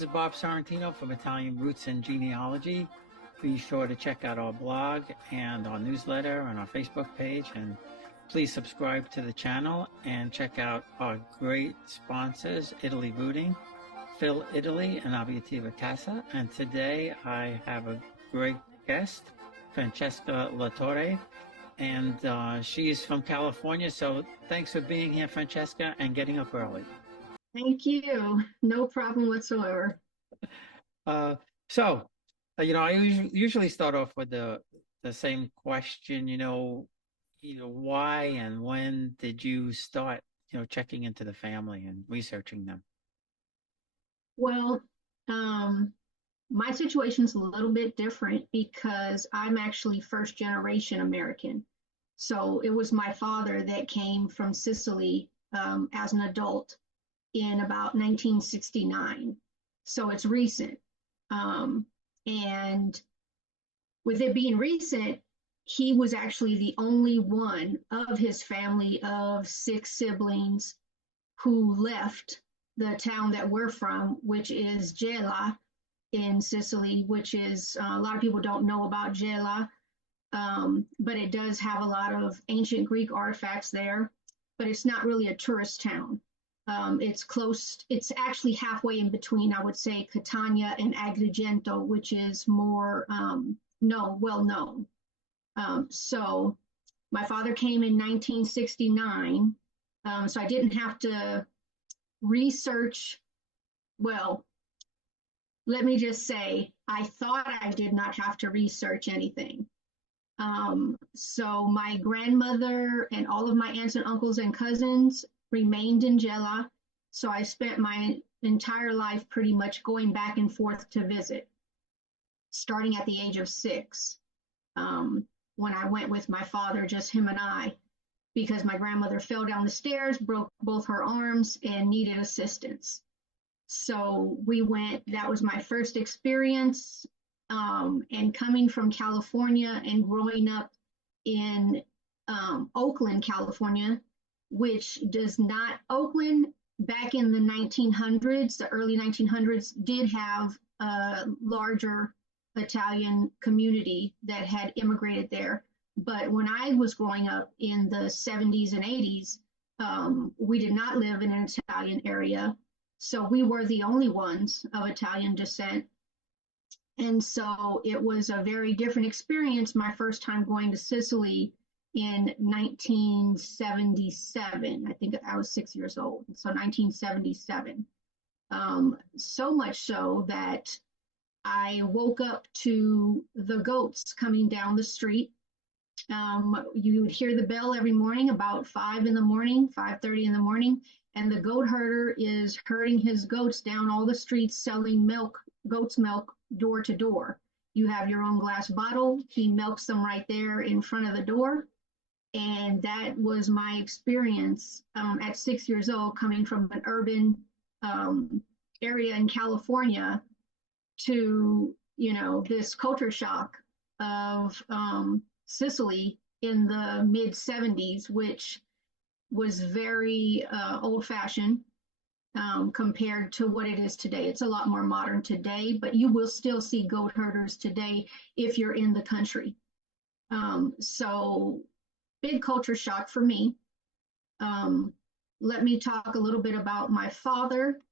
this is Bob Sorrentino from Italian Roots and Genealogy. Be sure to check out our blog and our newsletter and our Facebook page, and please subscribe to the channel and check out our great sponsors, Italy Rooting, Phil Italy, and Abiativa Casa. And today I have a great guest, Francesca La Torre, and she is from California. So thanks for being here, Francesca, and getting up early. Thank you. No problem whatsoever. I usually start off with the same question. Why and when did you start, checking into the family and researching them? Well, my situation's a little bit different because I'm actually first generation American. So it was my father that came from Sicily as an adult in about 1969. So it's recent. And with it being recent, he was actually the only one of his family of 6 siblings who left the town that we're from, which is Gela in Sicily, which is, a lot of people don't know about Gela, but it does have a lot of ancient Greek artifacts there, but it's not really a tourist town. It's actually halfway in between, I would say, Catania and Agrigento, which is more well known. So my father came in 1969, so I didn't have to research. Well, let me just say, I thought I did not have to research anything. So my grandmother and all of my aunts and uncles and cousins remained in Gela. So I spent my entire life pretty much going back and forth to visit, starting at the age of 6, when I went with my father, just him and I, because my grandmother fell down the stairs, broke both her arms, and needed assistance. So we went. That was my first experience. And coming from California and growing up in Oakland, California, which does not, Oakland back in the 1900s, the early 1900s, did have a larger Italian community that had immigrated there. But when I was growing up in the 70s and 80s, we did not live in an Italian area. So we were the only ones of Italian descent. And so it was a very different experience my first time going to Sicily in 1977. I think I was 6 years old. So 1977. So much so that I woke up to the goats coming down the street. You would hear the bell every morning about 5 in the morning, 5:30 in the morning, and the goat herder is herding his goats down all the streets selling milk, goat's milk, door to door. You have your own glass bottle. He milks them right there in front of the door. And that was my experience at 6 years old, coming from an urban area in California to, this culture shock of Sicily in the mid 70s, which was very old-fashioned compared to what it is today. It's a lot more modern today, but you will still see goat herders today if you're in the country. So big culture shock for me. Let me talk a little bit about my father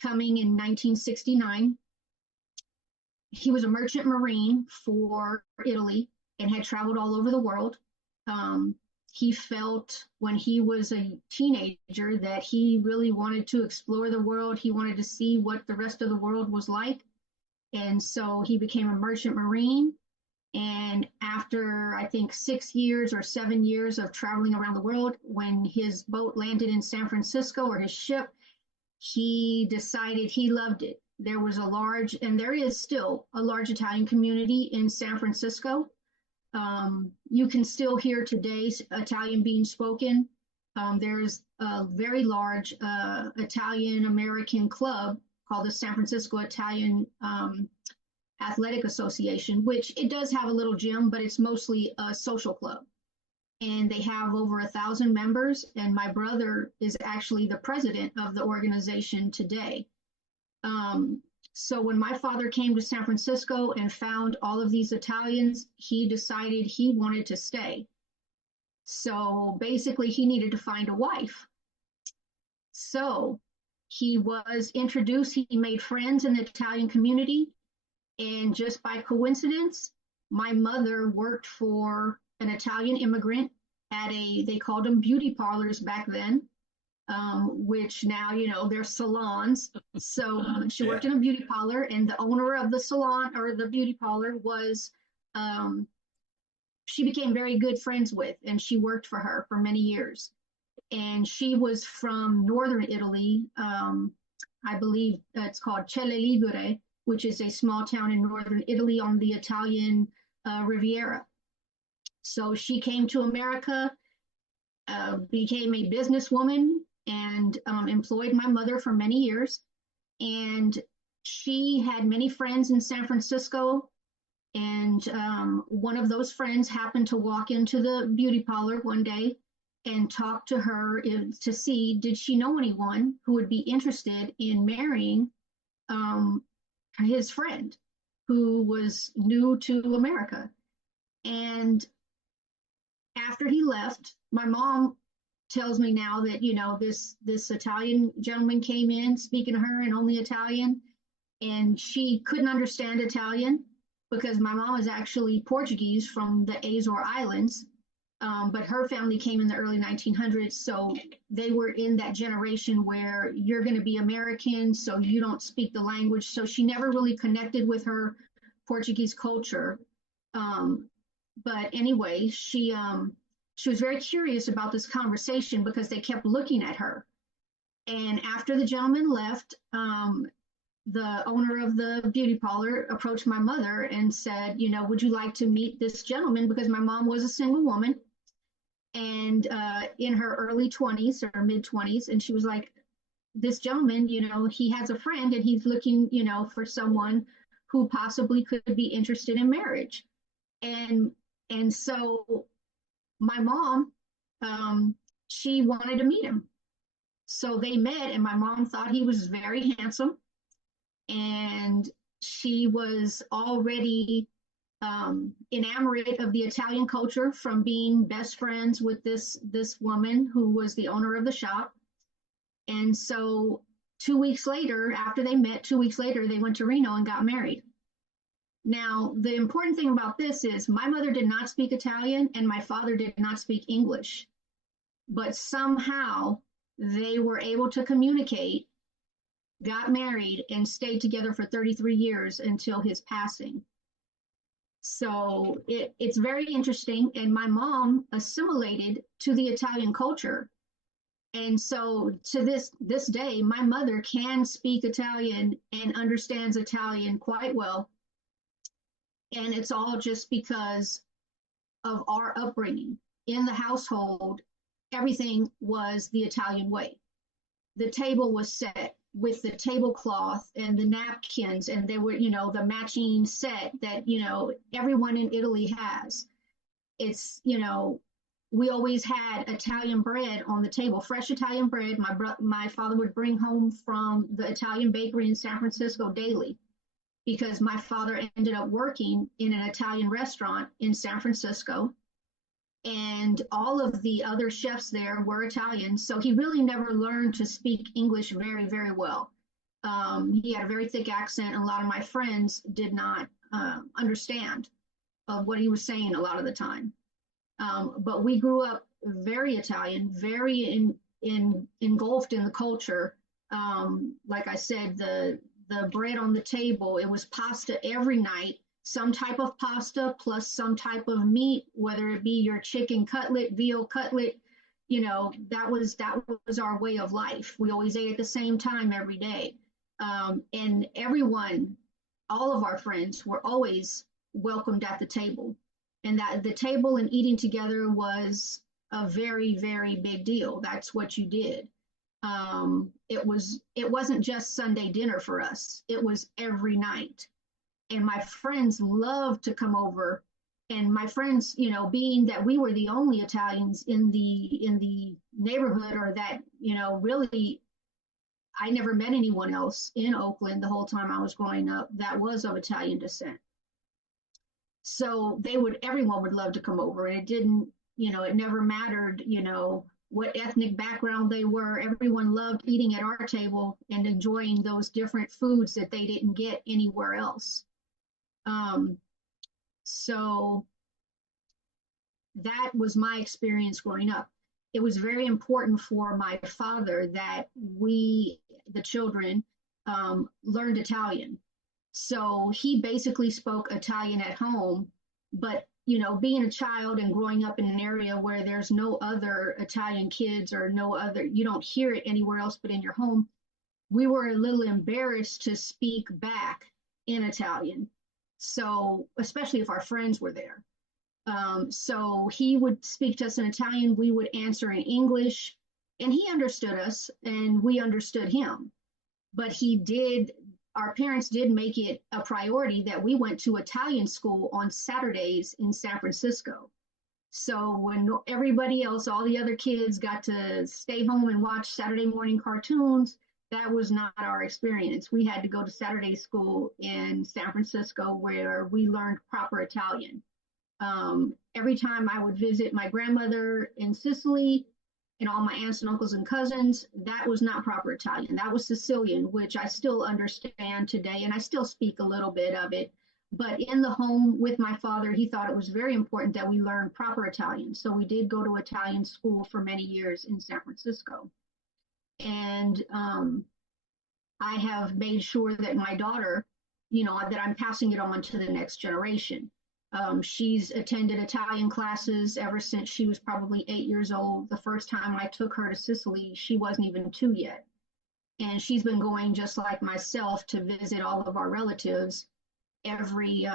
coming in 1969. He was a merchant marine for Italy and had traveled all over the world. He felt when he was a teenager that he really wanted to explore the world. He wanted to see what the rest of the world was like. And so he became a merchant marine. And after, I think, 6 years or 7 years of traveling around the world, when his boat landed in San Francisco, or his ship, he decided he loved it. There was a large, and there is still a large Italian community in San Francisco. You can still hear today Italian being spoken. There's a very large Italian-American club called the San Francisco Italian Athletic Association, which it does have a little gym, but it's mostly a social club. And they have over 1,000 members, and my brother is actually the president of the organization today. So when my father came to San Francisco and found all of these Italians, he decided he wanted to stay. So basically, he needed to find a wife. So he was introduced, he made friends in the Italian community. And just by coincidence, my mother worked for an Italian immigrant at they called them beauty parlors back then, which now, they're salons. So she worked in a beauty parlor, and the owner of the salon or the beauty parlor was, she became very good friends with, and she worked for her for many years. And she was from northern Italy. I believe it's called Celle Ligure, which is a small town in northern Italy on the Italian Riviera. So she came to America, became a businesswoman, and employed my mother for many years. And she had many friends in San Francisco. And one of those friends happened to walk into the beauty parlor one day and talk to her to see, did she know anyone who would be interested in marrying his friend who was new to America. And after he left, my mom tells me now that, this Italian gentleman came in speaking to her in only Italian, and she couldn't understand Italian because my mom is actually Portuguese from the Azore Islands. But her family came in the early 1900s, so they were in that generation where you're going to be American, so you don't speak the language. So she never really connected with her Portuguese culture. But anyway, she was very curious about this conversation because they kept looking at her. And after the gentleman left, the owner of the beauty parlor approached my mother and said, would you like to meet this gentleman? Because my mom was a single woman and in her early 20s or mid 20s. And she was like, this gentleman, he has a friend and he's looking, for someone who possibly could be interested in marriage. And so my mom, she wanted to meet him. So they met, and my mom thought he was very handsome. And she was already enamored of the Italian culture from being best friends with this woman who was the owner of the shop. And so 2 weeks later, after they met, 2 weeks later, they went to Reno and got married. Now, the important thing about this is my mother did not speak Italian and my father did not speak English, but somehow they were able to communicate, got married, and stayed together for 33 years until his passing. So it's very interesting. And my mom assimilated to the Italian culture. And so to this day, my mother can speak Italian and understands Italian quite well. And it's all just because of our upbringing. In the household, everything was the Italian way. The table was set with the tablecloth and the napkins, and there were, the matching set that, everyone in Italy has. It's, we always had Italian bread on the table, fresh Italian bread. My father would bring home from the Italian bakery in San Francisco daily, because my father ended up working in an Italian restaurant in San Francisco. And all of the other chefs there were Italian. So he really never learned to speak English very, very well. He had a very thick accent, and a lot of my friends did not understand what he was saying a lot of the time. But we grew up very Italian, very engulfed in the culture. Like I said, the bread on the table, it was pasta every night. Some type of pasta plus some type of meat, whether it be your chicken cutlet, veal cutlet, that was our way of life. We always ate at the same time every day. And everyone, all of our friends were always welcomed at the table. And that the table and eating together was a very, very big deal. That's what you did. It wasn't just Sunday dinner for us. It was every night. And my friends loved to come over, and my friends, being that we were the only Italians in the neighborhood, or that, really I never met anyone else in Oakland the whole time I was growing up that was of Italian descent. So everyone would love to come over, and it didn't, it never mattered, what ethnic background they were. Everyone loved eating at our table and enjoying those different foods that they didn't get anywhere else. So that was my experience growing up. It was very important for my father that we, the children, learned Italian. So he basically spoke Italian at home, but being a child and growing up in an area where there's no other Italian kids or you don't hear it anywhere else but in your home, we were a little embarrassed to speak back in Italian. So, especially if our friends were there. So he would speak to us in Italian, we would answer in English, and he understood us and we understood him. But our parents did make it a priority that we went to Italian school on Saturdays in San Francisco. So when everybody else, all the other kids got to stay home and watch Saturday morning cartoons, that was not our experience. We had to go to Saturday school in San Francisco where we learned proper Italian. Every time I would visit my grandmother in Sicily and all my aunts and uncles and cousins, that was not proper Italian. That was Sicilian, which I still understand today, and I still speak a little bit of it. But in the home with my father, he thought it was very important that we learn proper Italian. So we did go to Italian school for many years in San Francisco. And I have made sure that my daughter, that I'm passing it on to the next generation. She's attended Italian classes ever since she was probably 8 years old. The first time I took her to Sicily, she wasn't even 2 yet. And she's been going just like myself to visit all of our relatives every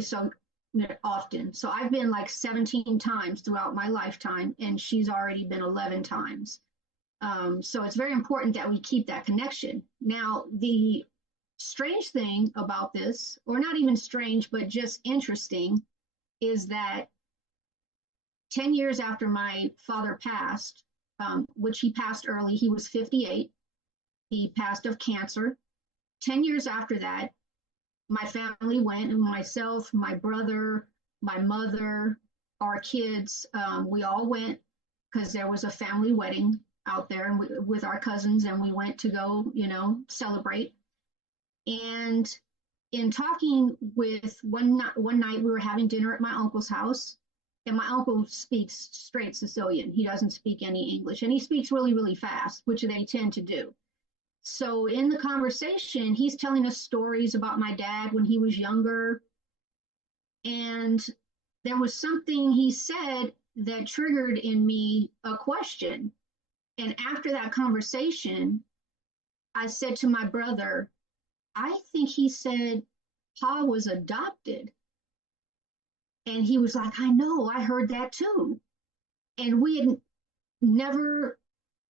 so often. So I've been like 17 times throughout my lifetime, and she's already been 11 times. So it's very important that we keep that connection. Now, the strange thing about this, or not even strange, but just interesting, is that 10 years after my father passed, which he passed early, he was 58, he passed of cancer. 10 years after that, my family went, and myself, my brother, my mother, our kids, we all went because there was a family wedding out there and with our cousins, and we went to go, celebrate. And in talking with one night, we were having dinner at my uncle's house, and my uncle speaks straight Sicilian. He doesn't speak any English, and he speaks really, really fast, which they tend to do. So in the conversation, he's telling us stories about my dad when he was younger. And there was something he said that triggered in me a question. And after that conversation, I said to my brother, I think he said Pa was adopted. And he was like, I know, I heard that too. And we had never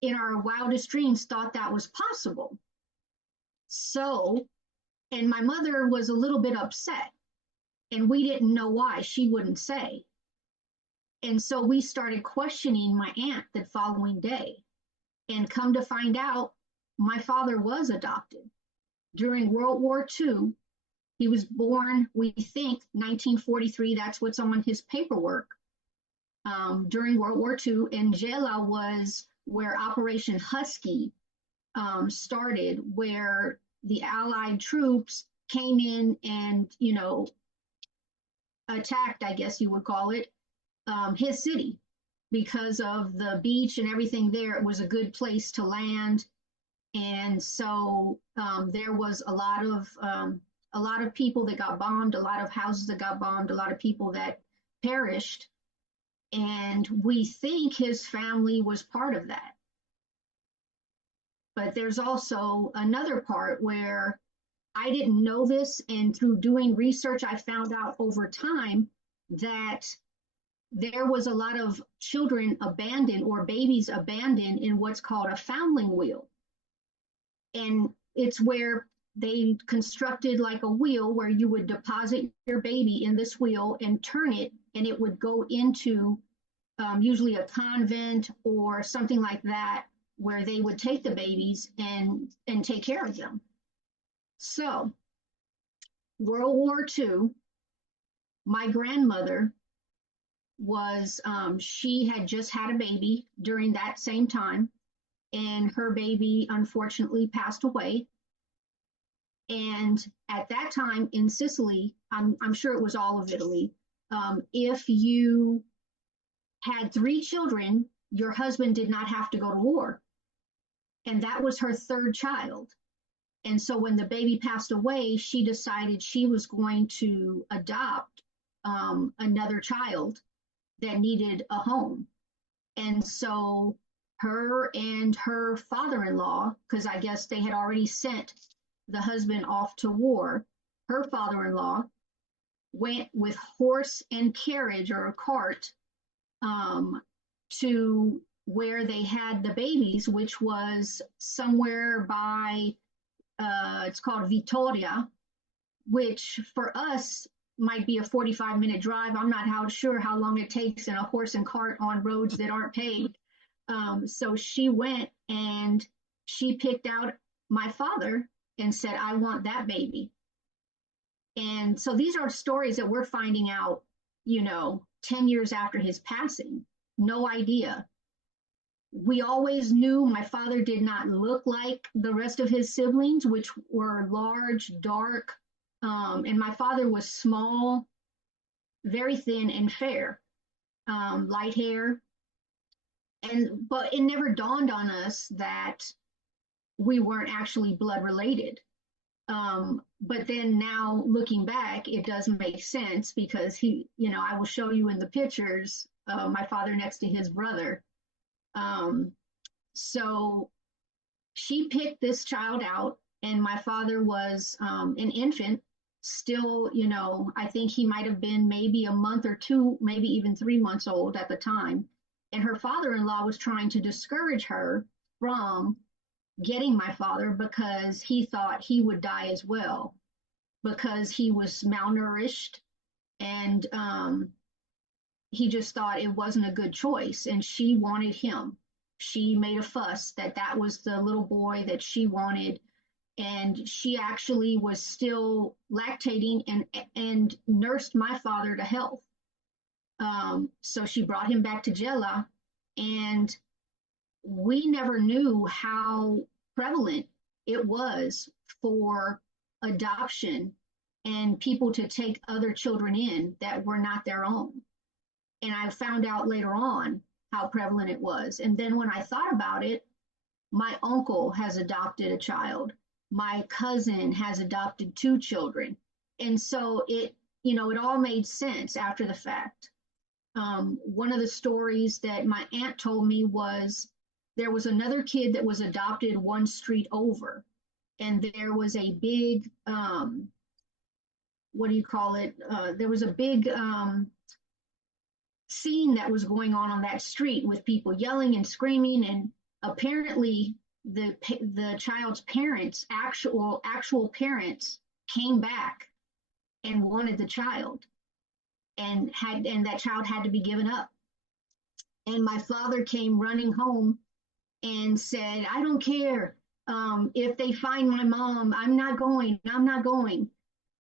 in our wildest dreams thought that was possible. So, and my mother was a little bit upset, and we didn't know why. She wouldn't say. And so we started questioning my aunt the following day. And come to find out, my father was adopted. During World War II, he was born, we think, 1943. That's what's on his paperwork. During World War II, and Gela was where Operation Husky started, where the Allied troops came in and, attacked, I guess you would call it, his city. Because of the beach and everything there, it was a good place to land. And so there was a lot of people that got bombed, a lot of houses that got bombed, a lot of people that perished. And we think his family was part of that. But there's also another part where I didn't know this, and through doing research, I found out over time that there was a lot of children abandoned or babies abandoned in what's called a foundling wheel. And it's where they constructed like a wheel where you would deposit your baby in this wheel and turn it, and it would go into usually a convent or something like that, where they would take the babies and take care of them. So World War II, my grandmother was, she had just had a baby during that same time, and her baby unfortunately passed away. And at that time in Sicily, I'm sure it was all of Italy, if you had 3 children, your husband did not have to go to war. And that was her 3rd child. And so when the baby passed away, she decided she was going to adopt another child that needed a home. And so her and her father-in-law, because I guess they had already sent the husband off to war, her father-in-law went with horse and carriage or a cart to where they had the babies, which was somewhere by, it's called Vittoria, which for us might be a 45-minute drive. I'm not sure how long it takes in a horse and cart on roads that aren't paved. So she went and she picked out my father and said, I want that baby. And so these are stories that we're finding out, 10 years after his passing. No idea. We always knew my father did not look like the rest of his siblings, which were large, dark, and my father was small, very thin and fair, light hair. But it never dawned on us that we weren't actually blood related. But then now looking back, it does make sense because I will show you in the pictures, my father next to his brother. So she picked this child out, and my father was an infant, still, I think he might have been maybe a month or 2, maybe even 3 months old at the time. And her father-in-law was trying to discourage her from getting my father because he thought he would die as well, because he was malnourished, and he just thought it wasn't a good choice, and she wanted him. She made a fuss that was the little boy that she wanted, and she actually was still lactating and nursed my father to health. So she brought him back to Gela, and we never knew how prevalent it was for adoption and people to take other children in that were not their own. And I found out later on how prevalent it was. And then when I thought about it, my uncle has adopted a child. My cousin has adopted 2 children. And so it all made sense after the fact. One of the stories that my aunt told me was there was another kid that was adopted 1 street over, and there was a big, what do you call it? There was a big scene that was going on that street with people yelling and screaming, and apparently the child's parents, actual parents, came back and wanted the child, and that child had to be given up. And my father came running home and said, I don't care if they find my mom, I'm not going.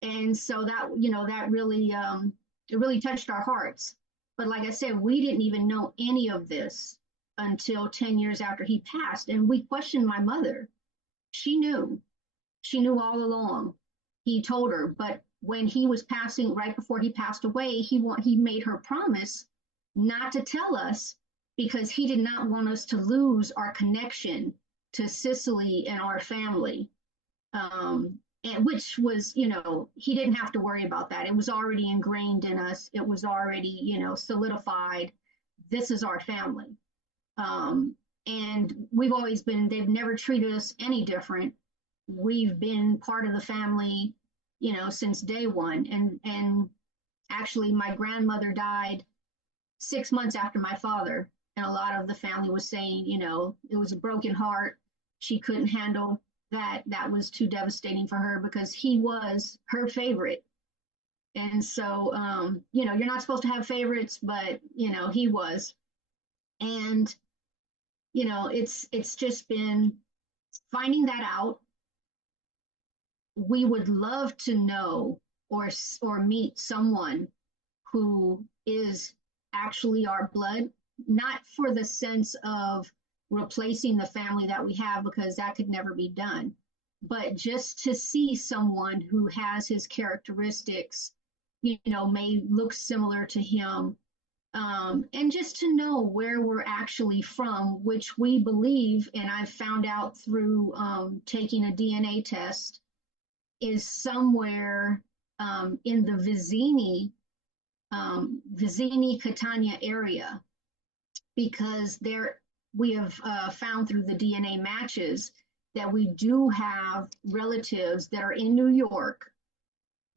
And so that, that really, it really touched our hearts. But like I said, we didn't even know any of this until 10 years after he passed. And we questioned my mother. She knew all along. He told her, but when he was passing, right before he passed away, he made her promise not to tell us, because he did not want us to lose our connection to Sicily and our family. And which was, he didn't have to worry about that. It was already ingrained in us. It was already, solidified. This is our family. And we've always been, they've never treated us any different. We've been part of the family, since day one. And actually my grandmother died 6 months after my father. And a lot of the family was saying, it was a broken heart. She couldn't handle that. That was too devastating for her because he was her favorite. And so, you're not supposed to have favorites, but, he was. And it's just been finding that out. We would love to know or meet someone who is actually our blood, not for the sense of replacing the family that we have, because that could never be done, but just to see someone who has his characteristics, may look similar to him, and just to know where we're actually from, which we believe, and I've found out through taking a DNA test, is somewhere in the Vizzini Catania area, because we have found through the DNA matches that we do have relatives that are in New York,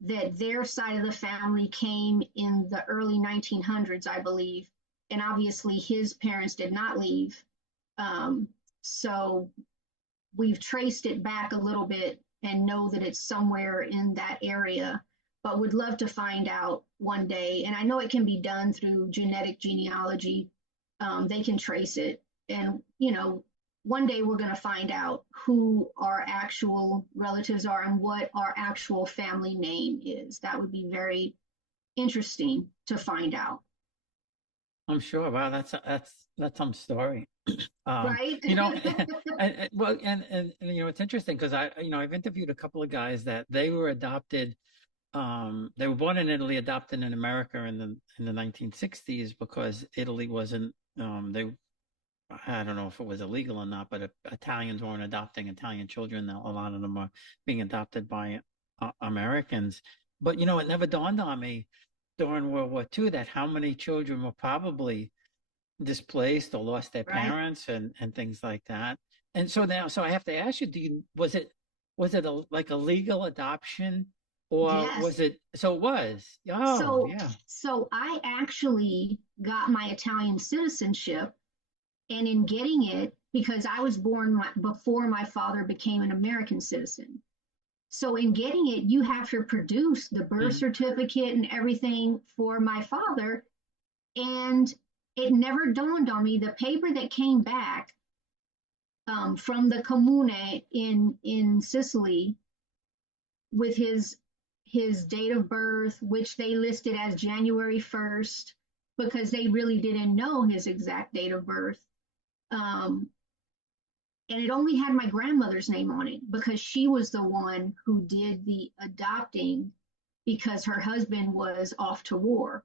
that their side of the family came in the early 1900s, I believe. And obviously his parents did not leave. So we've traced it back a little bit and know that it's somewhere in that area, but would love to find out one day. And I know it can be done through genetic genealogy. They can trace it. And, one day we're going to find out who our actual relatives are and what our actual family name is. That would be very interesting to find out. I'm sure. Wow, that's some story. Right? Well, and it's interesting because I've interviewed a couple of guys that they were adopted. They were born in Italy, adopted in America in the 1960s because Italy wasn't. I don't know if it was illegal or not, but Italians weren't adopting Italian children. A lot of them are being adopted by Americans. But it never dawned on me during World War II that how many children were probably displaced or lost their Right. parents and things like that. And so I have to ask you, was it like a legal adoption, or Yes. was it? So it was. Oh, So, yeah. so I actually got my Italian citizenship, and in getting it, because I was born before my father became an American citizen. So in getting it, you have to produce the birth certificate and everything for my father. And it never dawned on me, the paper that came back from the comune in Sicily with his date of birth, which they listed as January 1st, because they really didn't know his exact date of birth. And it only had my grandmother's name on it because she was the one who did the adopting, because her husband was off to war,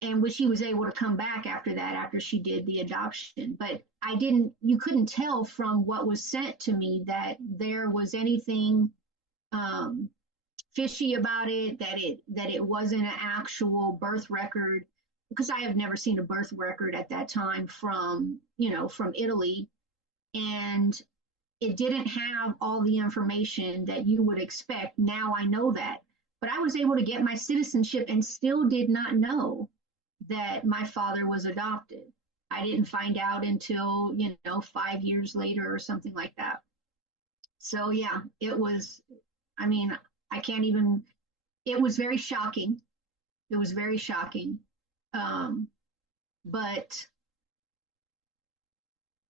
and when she was able to come back after that, after she did the adoption. But you couldn't tell from what was sent to me that there was anything fishy about it, that it wasn't an actual birth record, because I have never seen a birth record at that time from Italy. And it didn't have all the information that you would expect. Now I know that. But I was able to get my citizenship and still did not know that my father was adopted. I didn't find out until, 5 years later or something like that. So yeah, it was, I can't even, it was very shocking. It was very shocking. But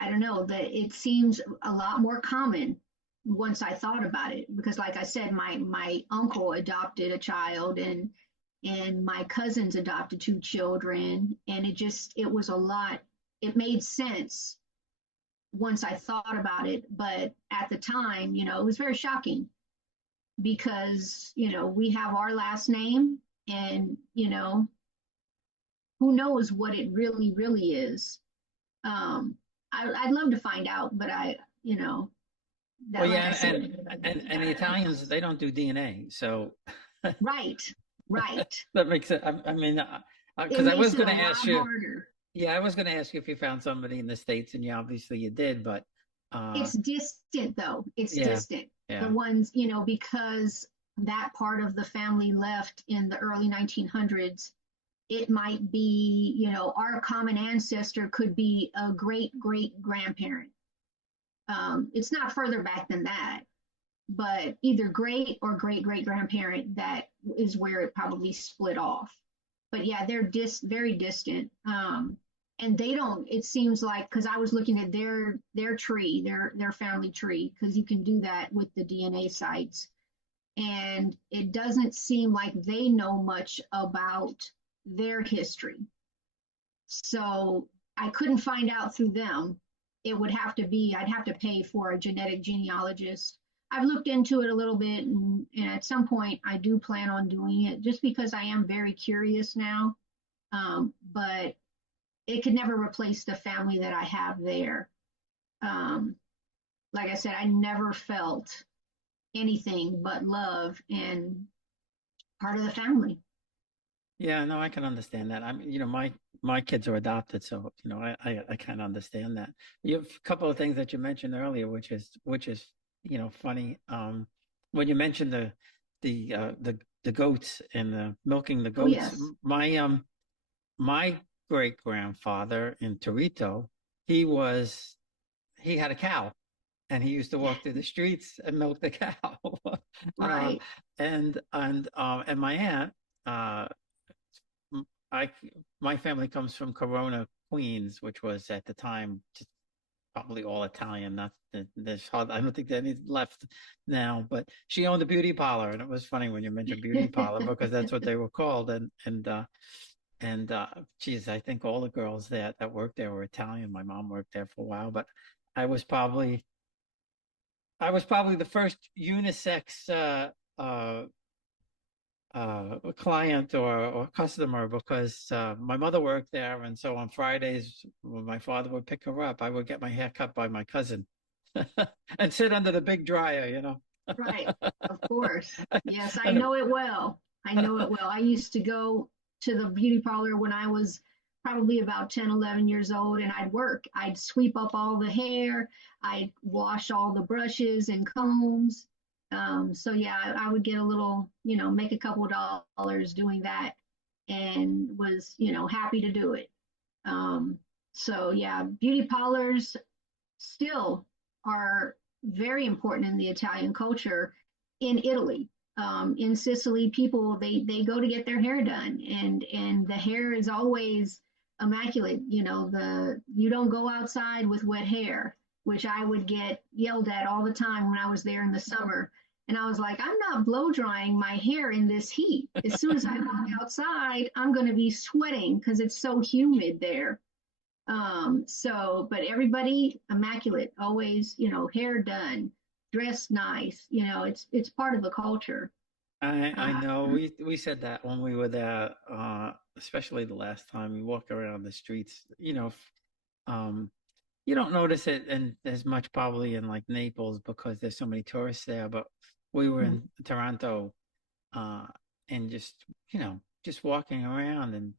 I don't know, that it seems a lot more common once I thought about it, because like I said, my uncle adopted a child, and my cousins adopted 2 children, and it was a lot. It made sense once I thought about it, but at the time, it was very shocking, because we have our last name, and who knows what it really really is. I'd love to find out, but that, Well, like yeah, I said, and the Italians, they don't do DNA, so right, right. that makes it. I mean, It because I makes was it a going to lot ask you. harder. Yeah, I was going to ask you if you found somebody in the States, and obviously you did, but It's distant, though. It's yeah, distant. The yeah. ones, because that part of the family left in the early 1900s, it might be, our common ancestor could be a great great grandparent. It's not further back than that, but either great or great great grandparent, that is where it probably split off. But yeah, they're very distant. and they don't, it seems like, because I was looking at their tree, their family tree, because you can do that with the DNA sites, and it doesn't seem like they know much about their history. So I couldn't find out through them. It would have to be, I'd have to pay for a genetic genealogist. I've looked into it a little bit, and at some point I do plan on doing it just because I am very curious now. But it could never replace the family that I have there. Um, like I said, I never felt anything but love and part of the family. Yeah, no, I can understand that. I mean, my kids are adopted, so I kind of understand that. You have a couple of things that you mentioned earlier, which is funny. When you mentioned the goats and the milking the Oh, goats, yes. my great grandfather in Torito, he was he had a cow, and he used to walk through the streets and milk the cow. uh, Right. and my aunt, uh, I my family comes from Corona, Queens, which was at the time just probably all Italian. Not there's I don't think any left now, but she owned a beauty parlor, and it was funny when you mentioned beauty parlor because that's what they were called. And geez, I think all the girls that worked there were Italian. My mom worked there for a while, but I was probably I was probably the first unisex client or customer because my mother worked there, and so on Fridays when my father would pick her up, I would get my hair cut by my cousin and sit under the big dryer. Right, of course. Yes, I And know it well. I know it well. I used to go to the beauty parlor when I was probably about 10, 11 years old, and I'd work. I'd sweep up all the hair, I'd wash all the brushes and combs. So yeah, I would get a little, make a couple of dollars doing that, and was, happy to do it. So yeah, beauty parlors still are very important in the Italian culture in Italy. In Sicily, people they go to get their hair done, and the hair is always immaculate. You don't go outside with wet hair, which I would get yelled at all the time when I was there in the summer. And I was like, I'm not blow drying my hair in this heat. As soon as I walk outside, I'm going to be sweating because it's so humid there. But everybody immaculate, always, hair done, dressed nice, it's part of the culture. I Uh, know we said that when we were there, especially the last time we walk around the streets. Um, you don't notice it and as much probably in like Naples because there's so many tourists there, but we were in Toronto, uh, and just walking around, and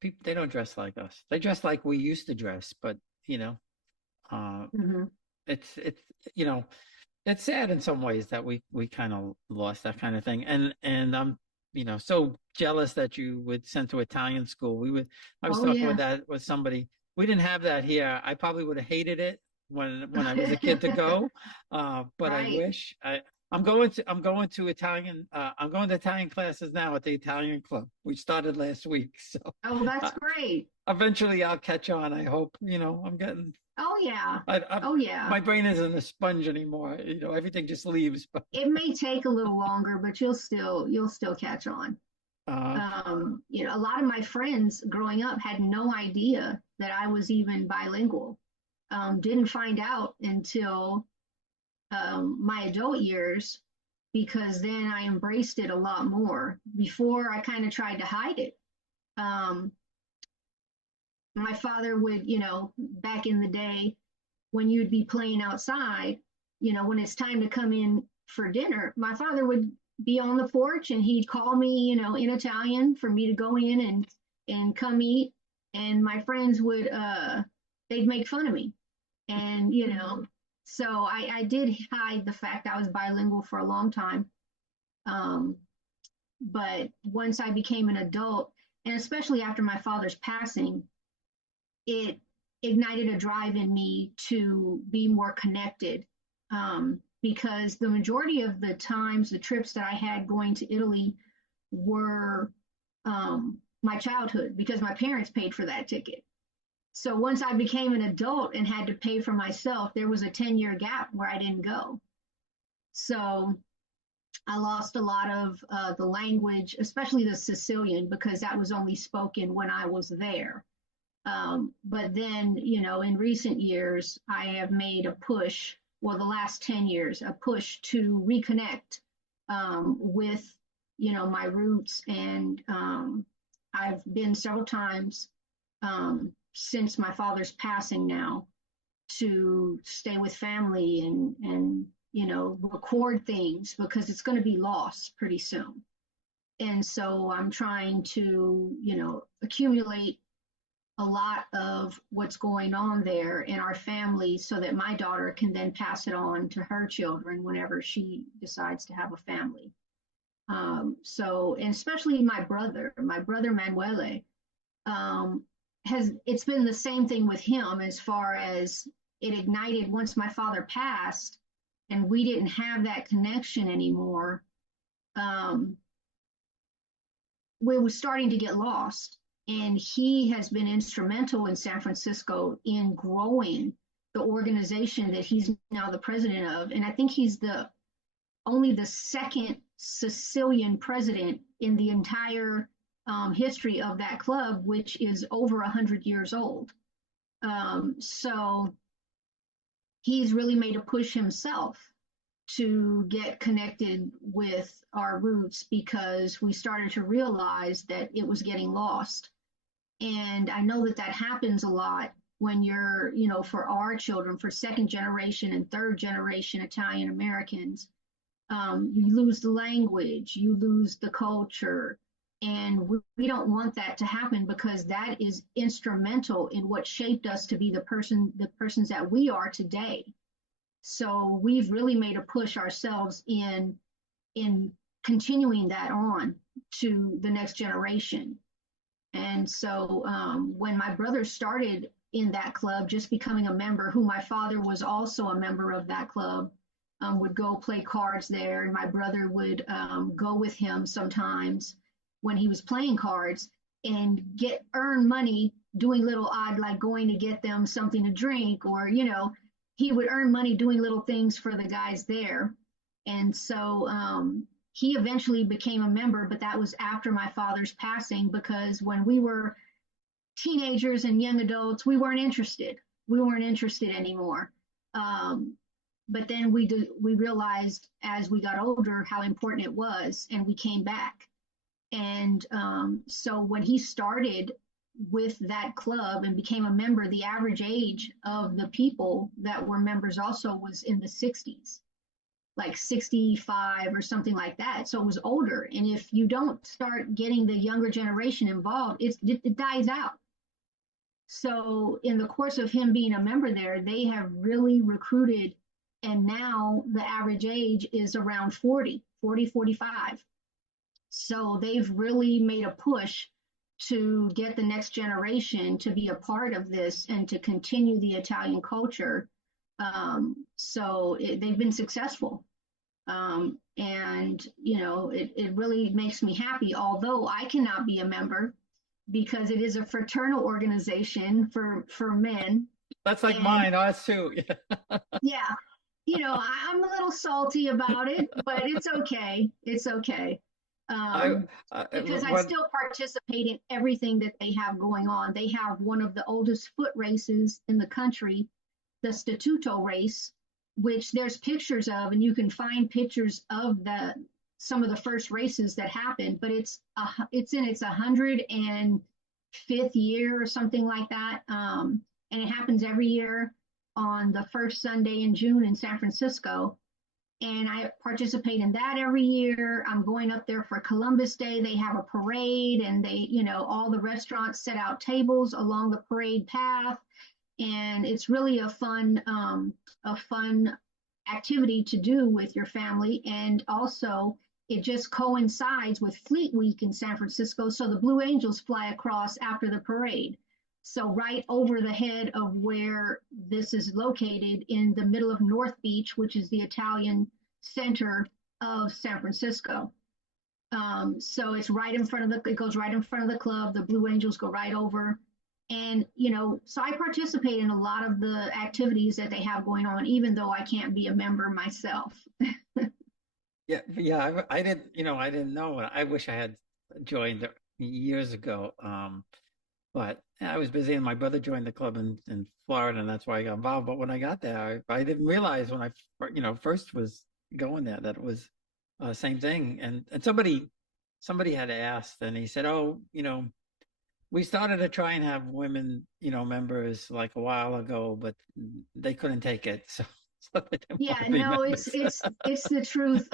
people, they don't dress like us. They dress like we used to dress, but uh, mhm. it's you know it's sad in some ways that we kind of lost that kind of thing. And I'm so jealous that you would send to Italian school. I was Oh talking yeah. with somebody. We didn't have that here. I probably would have hated it when I was a kid to go. But I Right. wish I'm going to Italian classes now at the Italian club. We started last week. So Oh, uh, that's great. eventually I'll catch on. I hope. I'm getting Oh yeah. I Oh yeah. my brain isn't a sponge anymore. Everything just leaves. But It may take a little longer, but you'll still catch on. uh, A lot of my friends growing up had no idea that I was even bilingual. Didn't find out until my adult years, because then I embraced it a lot more. Before, I kind of tried to hide it. Um, my father would, back in the day when you'd be playing outside, when it's time to come in for dinner, my father would be on the porch and he'd call me, in Italian for me to go in and come eat. And my friends would, they'd make fun of me. And, so I did hide the fact I was bilingual for a long time. Um, but once I became an adult, and especially after my father's passing, it ignited a drive in me to be more connected. Because the majority of the times, the trips that I had going to Italy were my childhood, because my parents paid for that ticket. So once I became an adult and had to pay for myself, there was a 10-year gap where I didn't go. So I lost a lot of the language, especially the Sicilian, because that was only spoken when I was there. But then, in recent years, I have made a push, well, the last 10 years, a push to reconnect with, my roots. And I've been several times since my father's passing now to stay with family and record things because it's going to be lost pretty soon. And so I'm trying to, accumulate a lot of what's going on there in our family so that my daughter can then pass it on to her children whenever she decides to have a family. And especially my brother Manuele, it's been the same thing with him as far as it ignited once my father passed and we didn't have that connection anymore. We were starting to get lost. And he has been instrumental in San Francisco in growing the organization that he's now the president of. And I think he's only the second Sicilian president in the entire history of that club, which is over 100 years old. So he's really made a push himself to get connected with our roots because we started to realize that it was getting lost. And I know that happens a lot when you're, for our children, for second generation and third generation Italian Americans, you lose the language, you lose the culture. And we don't want that to happen because that is instrumental in what shaped us to be the persons that we are today. So we've really made a push ourselves in continuing that on to the next generation. And so when my brother started in that club, just becoming a member, who my father was also a member of that club, would go play cards there. And my brother would go with him sometimes when he was playing cards and earn money doing little odd, like going to get them something to drink, or, he would earn money doing little things for the guys there. And so he eventually became a member, but that was after my father's passing, because when we were teenagers and young adults, we weren't interested. We weren't interested anymore. But then we realized as we got older how important it was, and we came back. And so when he started with that club and became a member, the average age of the people that were members also was in the 60s. Like 65 or something like that. So it was older. And if you don't start getting the younger generation involved, it dies out. So in the course of him being a member there, they have really recruited. And now the average age is around 40, 45. So they've really made a push to get the next generation to be a part of this and to continue the Italian culture. So they've been successful. And, it really makes me happy, although I cannot be a member because it is a fraternal organization for men. That's like mine, us too. Yeah. I'm a little salty about it, but it's okay. It's okay. Because I still participate in everything that they have going on. They have one of the oldest foot races in the country, the Statuto race, which there's pictures of, and you can find pictures of some of the first races that happened, but it's in its 105th year or something like that. And it happens every year on the first Sunday in June in San Francisco. And I participate in that every year. I'm going up there for Columbus Day. They have a parade, and they, all the restaurants set out tables along the parade path. And it's really a fun activity to do with your family. And also it just coincides with Fleet Week in San Francisco. So the Blue Angels fly across after the parade. So right over the head of where this is located in the middle of North Beach, which is the Italian center of San Francisco. So it's right in front of it goes right in front of the club. The Blue Angels go right over. And, so I participate in a lot of the activities that they have going on, even though I can't be a member myself. Yeah. I didn't, I didn't know. I wish I had joined years ago. But I was busy, and my brother joined the club in Florida, and that's why I got involved. But when I got there, I didn't realize when first was going there that it was same thing. And somebody had asked, and he said, "Oh, we started to try and have women, members like a while ago, but they couldn't take it, so they didn't want Yeah, to be no, members." it's the truth.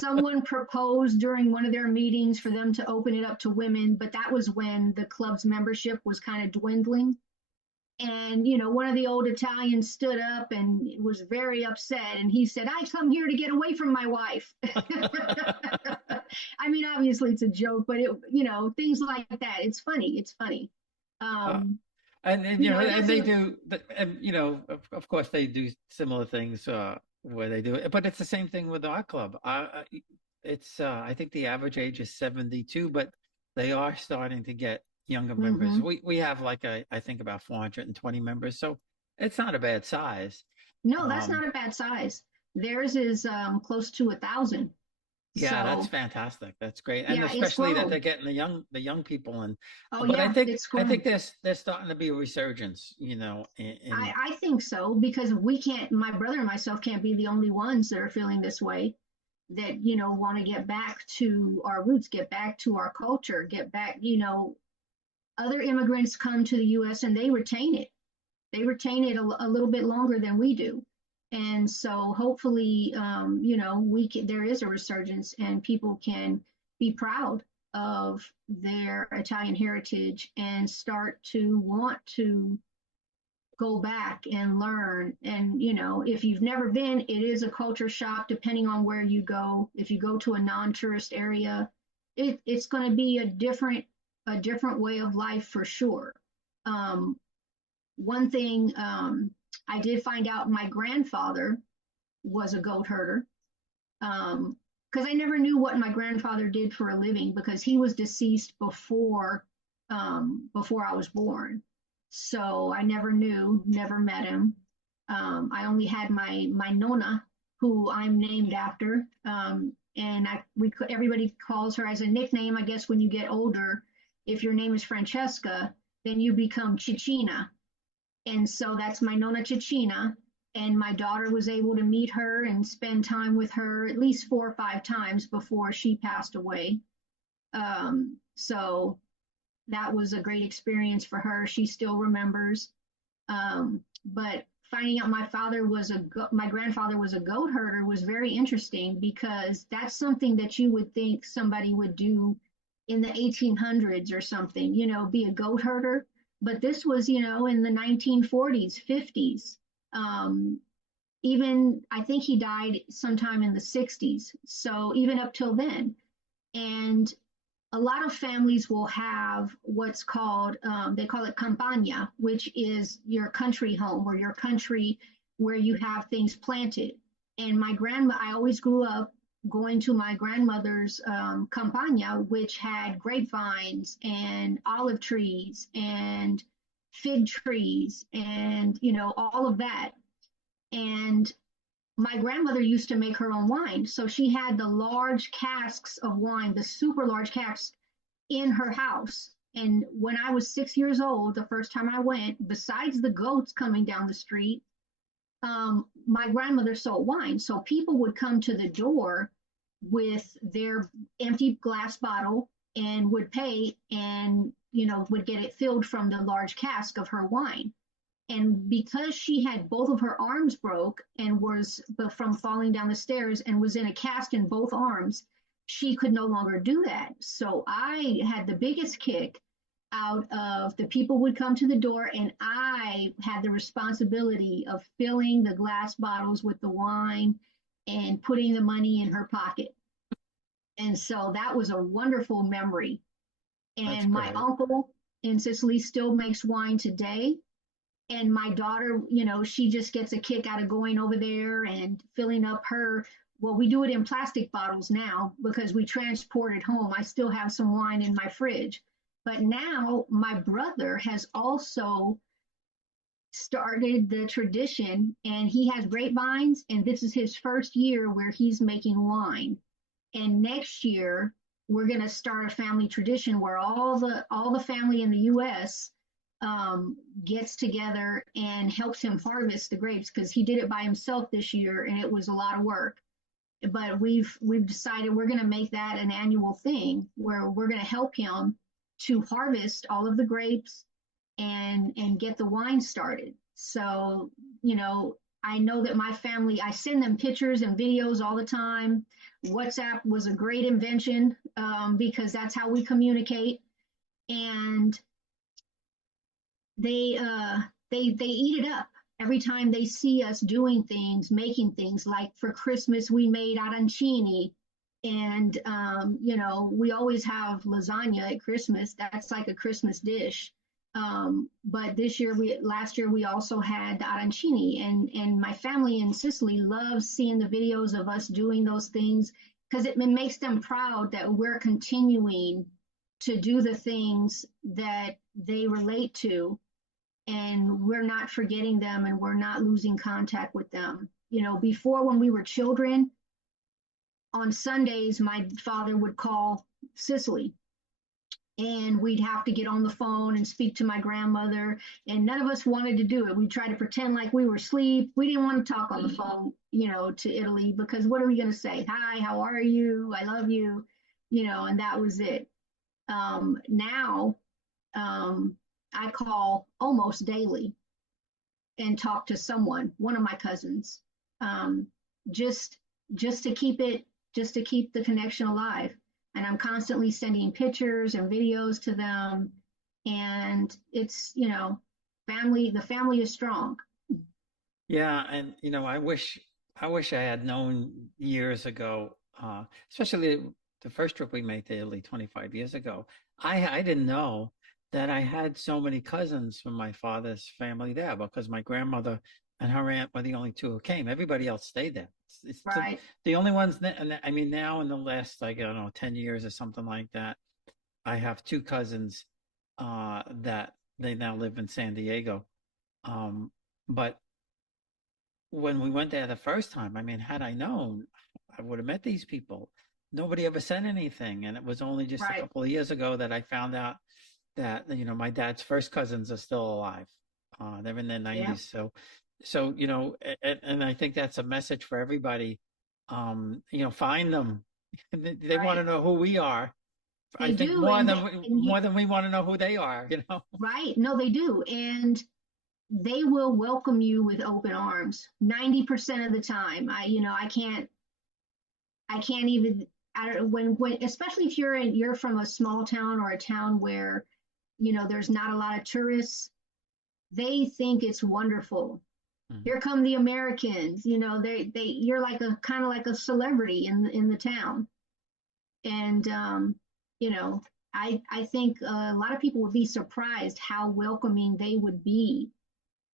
Someone proposed during one of their meetings for them to open it up to women, but that was when the club's membership was kind of dwindling. And one of the old Italians stood up and was very upset, and he said, "I come here to get away from my wife." I mean, obviously it's a joke, but things like that. It's funny. It's funny. Uh, Um, and it and they doesn't. do, and of course they do similar things where they do it, but it's the same thing with our club. It's I think the average age is 72, but they are starting to get younger members. Mhm. We have like I think about 420 members, so it's not a bad size. No, that's Um, not a bad size. Theirs is close to 1,000. yeah, that's So fantastic. That's great, and yeah, it's especially that they're grown. getting the young people. And Oh but I yeah, think it's I think grown. there's starting to be a resurgence, I think so because we can't. My brother and myself can't be the only ones that are feeling this way. That want to get back to our roots, get back to our culture, get back. Other immigrants come to the U.S. and they retain it. They retain it a little bit longer than we do. And so hopefully, there is a resurgence and people can be proud of their Italian heritage and start to want to go back and learn. And, if you've never been, it is a culture shock depending on where you go. If you go to a non-tourist area, it's going to be a different way of life for sure. Um, One thing I did find out, my grandfather was a goat herder, because I never knew what my grandfather did for a living because he was deceased before I was born. So I never knew, never met him. I only had my nonna, who I'm named after, and everybody calls her as a nickname. I guess when you get older, if your name is Francesca, then you become Cicina, and so that's my Nonna Cicina. And my daughter was able to meet her and spend time with her at least 4 or 5 times before she passed away. So that was a great experience for her. She still remembers. But finding out my grandfather was a goat herder was very interesting because that's something that you would think somebody would do in the 1800s or something, be a goat herder. But this was, in the 1940s, 50s. Even I think he died sometime in the 60s. So even up till then. And a lot of families will have what's called, they call it campagna, which is your country home or your country where you have things planted. And I always grew up going to my grandmother's campagna, which had grapevines and olive trees and fig trees and, all of that. And my grandmother used to make her own wine. So she had the large casks of wine, the super large casks in her house. And when I was 6 years old, the first time I went, besides the goats coming down the street, my grandmother sold wine. So people would come to the door with their empty glass bottle and would pay and, would get it filled from the large cask of her wine. And because she had both of her arms broke and was from falling down the stairs and was in a cast in both arms, she could no longer do that. So I had the biggest kick out of the people would come to the door and I had the responsibility of filling the glass bottles with the wine and putting the money in her pocket. And so that was a wonderful memory. that's And my great. uncle in Sicily still makes wine today. And my daughter, she just gets a kick out of going over there and filling up well, we do it in plastic bottles now because we transport it home. I still have some wine in my fridge, But now my brother has also started the tradition, and he has grapevines, and this is his first year where he's making wine. And next year we're going to start a family tradition where all the family in the U.S. Gets together and helps him harvest the grapes, because he did it by himself this year and it was a lot of work. But we've decided we're going to make that an annual thing where we're going to help him to harvest all of the grapes and get the wine started. So, I know that my family, I send them pictures and videos all the time. WhatsApp was a great invention, because that's how we communicate. And they eat it up every time they see us doing things, making things. Like for Christmas, we made arancini, and we always have lasagna at Christmas. That's like a Christmas dish. But last year we also had arancini, and my family in Sicily loves seeing the videos of us doing those things, because it makes them proud that we're continuing to do the things that they relate to, and we're not forgetting them, and we're not losing contact with them. Before, when we were children, on Sundays, my father would call Sicily, and we'd have to get on the phone and speak to my grandmother, and none of us wanted to do it. We tried to pretend like we were asleep. We didn't want to talk on the phone, to Italy, because what are we going to say? Hi, how are you? I love you, and that was it. Now, I call almost daily and talk to one of my cousins, just to keep the connection alive. And I'm constantly sending pictures and videos to them, and it's, the family is strong. Yeah, and I wish I had known years ago, especially the first trip we made to Italy 25 years ago. I didn't know that I had so many cousins from my father's family there, because my grandmother and her aunt were the only two who came. Everybody else stayed there. It's Right. the only ones that, and I mean, now in the last, like, I don't know, 10 years or something like that, I have two cousins that they now live in San Diego. But when we went there the first time, I mean, had I known, I would have met these people. Nobody ever said anything. And it was only just a Right. couple of years ago that I found out that, my dad's first cousins are still alive. They're in their Yeah. 90s. So, and I think that's a message for everybody. Find them. They want to Right. know who we are. I They think do. And more than we want to know who they are. right. No, they do. And they will welcome you with open arms 90% of the time. I can't even, when especially if you're from a small town or a town where, there's not a lot of tourists, they think it's wonderful. Mhm. Here come the Americans, you're like a kind of like a celebrity in the town. And, I think a lot of people would be surprised how welcoming they would be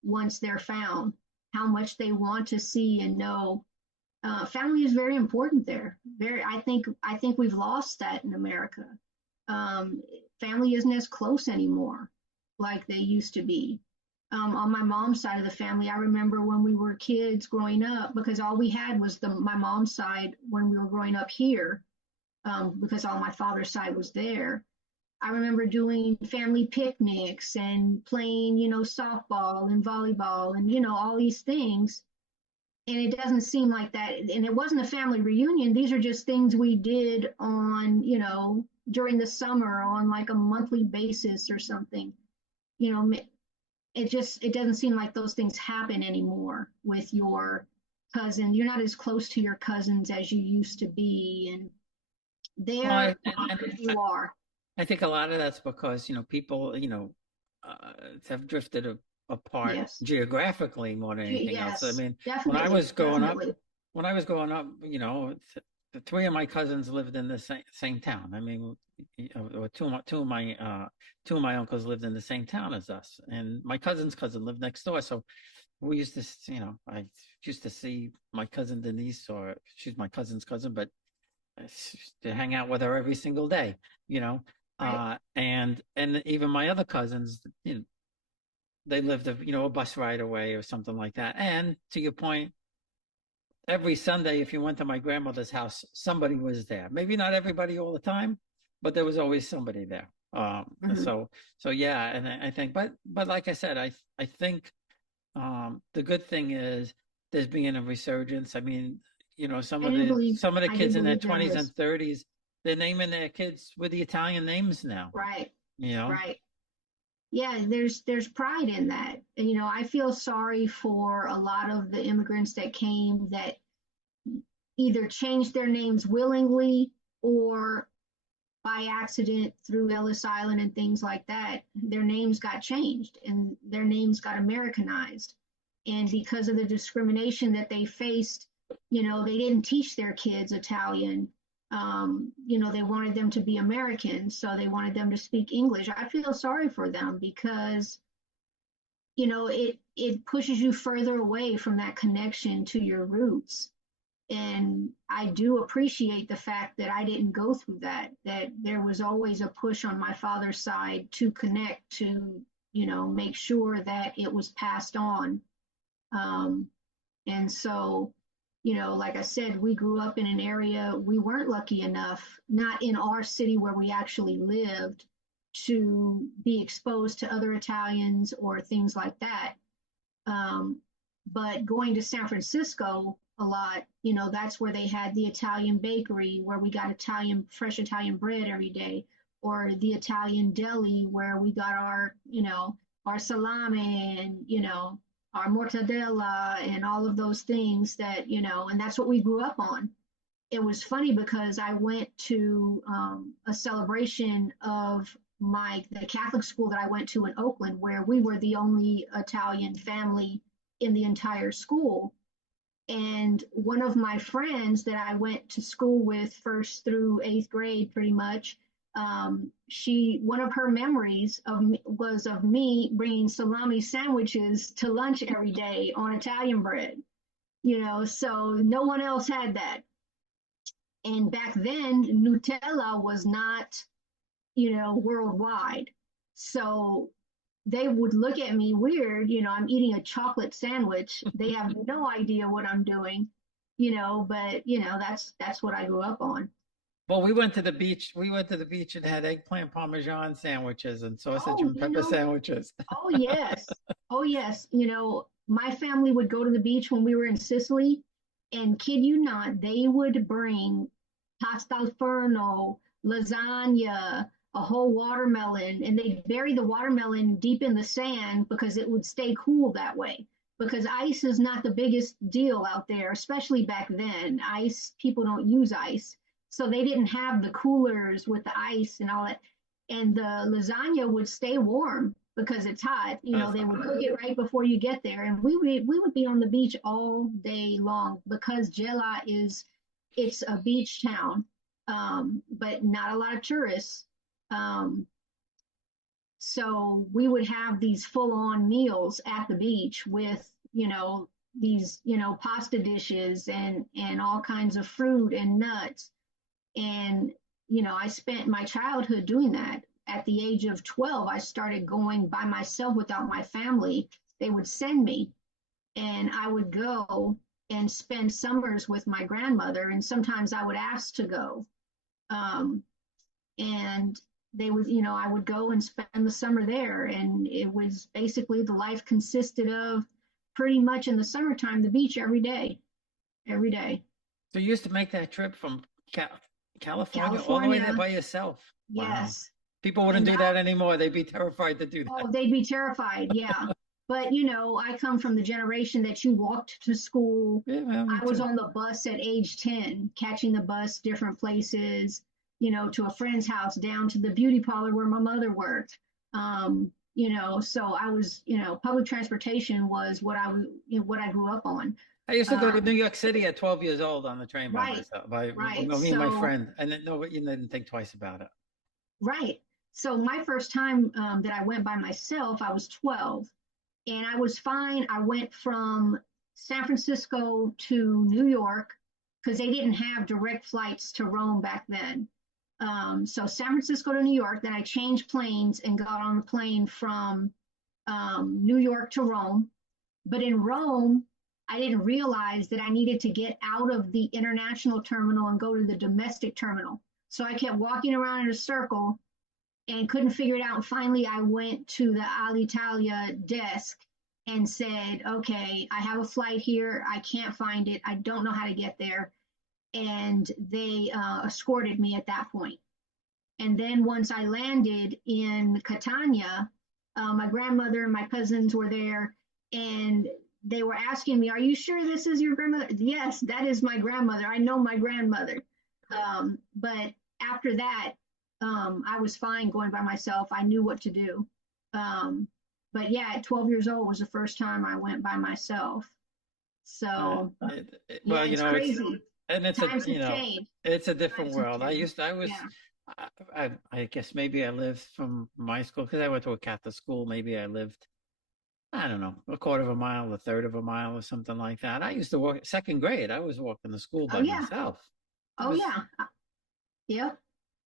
once they're found, how much they want to see and know. Family is very important there. I think we've lost that in America. Family isn't as close anymore like they used to be. On my mom's side of the family, I remember when we were kids growing up, because all we had was my mom's side when we were growing up here, because all my father's side was there. I remember doing family picnics and playing, softball and volleyball and, all these things. And it doesn't seem like that. And it wasn't a family reunion. These are just things we did on, during the summer on like a monthly basis or something. It doesn't seem like those things happen anymore with your cousin. You're not as close to your cousins as you used to be. And Well, they're you are. I think a lot of that's because, people, have drifted apart Yes. geographically more than anything else. I Yes, mean, when I definitely. was growing up, Definitely. the three of my cousins lived in the same town. I mean, two of my uncles lived in the same town as us, and my cousin's cousin lived next door. So we used to, I used to see my cousin Denise, or she's my cousin's cousin, but to hang out with her every single day, you know. Right. And even my other cousins, they lived a bus ride away or something like that. And to your point, every Sunday, if you went to my grandmother's house, somebody was there. Maybe not everybody all the time, but there was always somebody there. Mhm. So yeah, and I think, but like I said, I think the good thing is there's being a resurgence. I mean, I do believe, some of the I do kids in their believe there 20s is. and 30s, they're naming their kids with the Italian names now. Right. You know, Right. Yeah, there's pride in that. And, I feel sorry for a lot of the immigrants that came that either changed their names willingly or by accident through Ellis Island and things like that. Their names got changed and their names got Americanized. And because of the discrimination that they faced, they didn't teach their kids Italian. They wanted them to be American, so they wanted them to speak English. I feel sorry for them because it pushes you further away from that connection to your roots. And I do appreciate the fact that I didn't go through that there was always a push on my father's side to connect, to make sure that it was passed on. um, and so, like I said, we grew up in an area, we weren't lucky enough, not in our city where we actually lived, to be exposed to other Italians or things like that. Um, but going to San Francisco a lot, that's where they had the Italian bakery where we got fresh Italian bread every day, or the Italian deli where we got our salami and, our mortadella and all of those things that, and that's what we grew up on. It was funny because I went to a celebration of the Catholic school that I went to in Oakland, where we were the only Italian family in the entire school. And one of my friends that I went to school with first through eighth grade, pretty much, one of her memories was of me bringing salami sandwiches to lunch every day on Italian bread. So no one else had that. And back then, Nutella was not, worldwide. So they would look at me weird. I'm eating a chocolate sandwich. They have no idea what I'm doing, but that's what I grew up on. well, we went to the beach. We went to the beach and had eggplant parmesan sandwiches and sausage Oh, and pepper sandwiches. oh yes. Oh yes. My family would go to the beach when we were in Sicily, and kid you not, they would bring pasta al forno, lasagna, a whole watermelon, and they'd bury the watermelon deep in the sand because it would stay cool that way. Because ice is not the biggest deal out there, especially back then. People don't use ice. So they didn't have the coolers with the ice and all that. And the lasagna would stay warm because it's hot. They would cook it right before you get there. And we would be on the beach all day long because Gela it's a beach town, but not a lot of tourists. Um, so we would have these full-on meals at the beach with, these, pasta dishes and all kinds of fruit and nuts. And, I spent my childhood doing that. At the age of 12, I started going by myself without my family. They would send me, and I would go and spend summers with my grandmother. And sometimes I would ask to go. Um, and I would go and spend the summer there. And it was basically the life consisted of pretty much in the summertime, the beach every day. So you used to make that trip from California all the way there California, by yourself. Wow. yes. People wouldn't And do that anymore. They'd be terrified to do that. oh, they'd be terrified. Yeah. But, I come from the generation that you walked to school. Yeah, well, me I was too. on the bus at age 10, catching the bus different places, to a friend's house, down to the beauty parlor where my mother worked. So I was, public transportation was what I grew up on. I used to go to New Um, York City at 12 years old on the train by right, myself, by right. me and my So, friend, and then, no, you didn't think twice about it. right. So my first time that I went by myself, I was 12, and I was fine. I went from San Francisco to New York because they didn't have direct flights to Rome back then. So San Francisco to New York. Then I changed planes and got on the plane from New York to Rome. But in Rome, I didn't realize that I needed to get out of the international terminal and go to the domestic terminal. So I kept walking around in a circle and couldn't figure it out. And finally, I went to the Alitalia desk and said, okay, I have a flight here. I can't find it. I don't know how to get there. And they escorted me at that point. And then once I landed in Catania, my grandmother and my cousins were there, and they were asking me, "Are you sure this is your grandmother?" Yes, that is my grandmother. I know my grandmother. But after that, I was fine going by myself. I knew what to do. But yeah, at 12 years old was the first time I went by myself. So well, yeah, it's crazy. it's Times a, have changed. it's a different Times have world. changed. I was, Yeah. I guess maybe I lived from my school because I went to a Catholic school. Maybe I lived, I don't know, a quarter of a mile, a third of a mile, or something like that. I used to walk second grade. I was walking to school Oh by yeah. myself. It Oh was, yeah. Yep.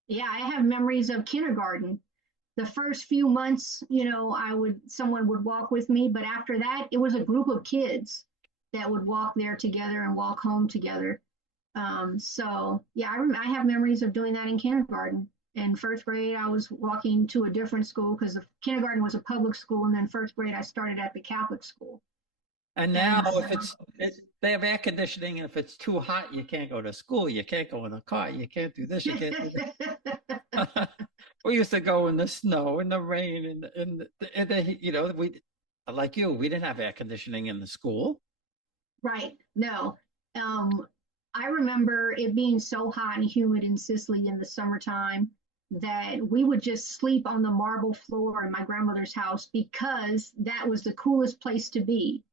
Yeah, I have memories of kindergarten. The first few months, someone would walk with me, but after that, it was a group of kids that would walk there together and walk home together. So yeah, I have memories of doing that in kindergarten. In first grade, I was walking to a different school because the kindergarten was a public school, and then first grade, I started at the Catholic school. and now And they have air conditioning, and if it's too hot, you can't go to school. You can't go in the car. You can't do this. You can't do that. We used to go in the snow, in the rain, and we, like you, we didn't have air conditioning in the school. Right. No. I remember it being so hot and humid in Sicily in the summertime that we would just sleep on the marble floor in my grandmother's house because that was the coolest place to be.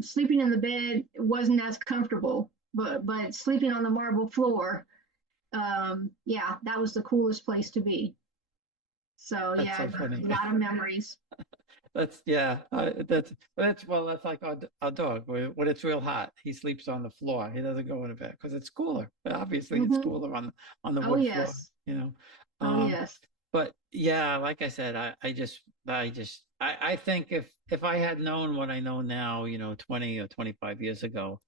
Sleeping in the bed wasn't as comfortable, but sleeping on the marble floor, yeah, that was the coolest place to be. So That's yeah, so funny. a lot of memories. That's yeah. That's like our dog. When it's real hot, he sleeps on the floor. He doesn't go in bed because it's cooler. Obviously, it's Hmm. cooler on the Oh wood floor. yes. You know. Oh Um, yes. but yeah, like I said, I think if I had known what I know now, 20 or 25 years ago,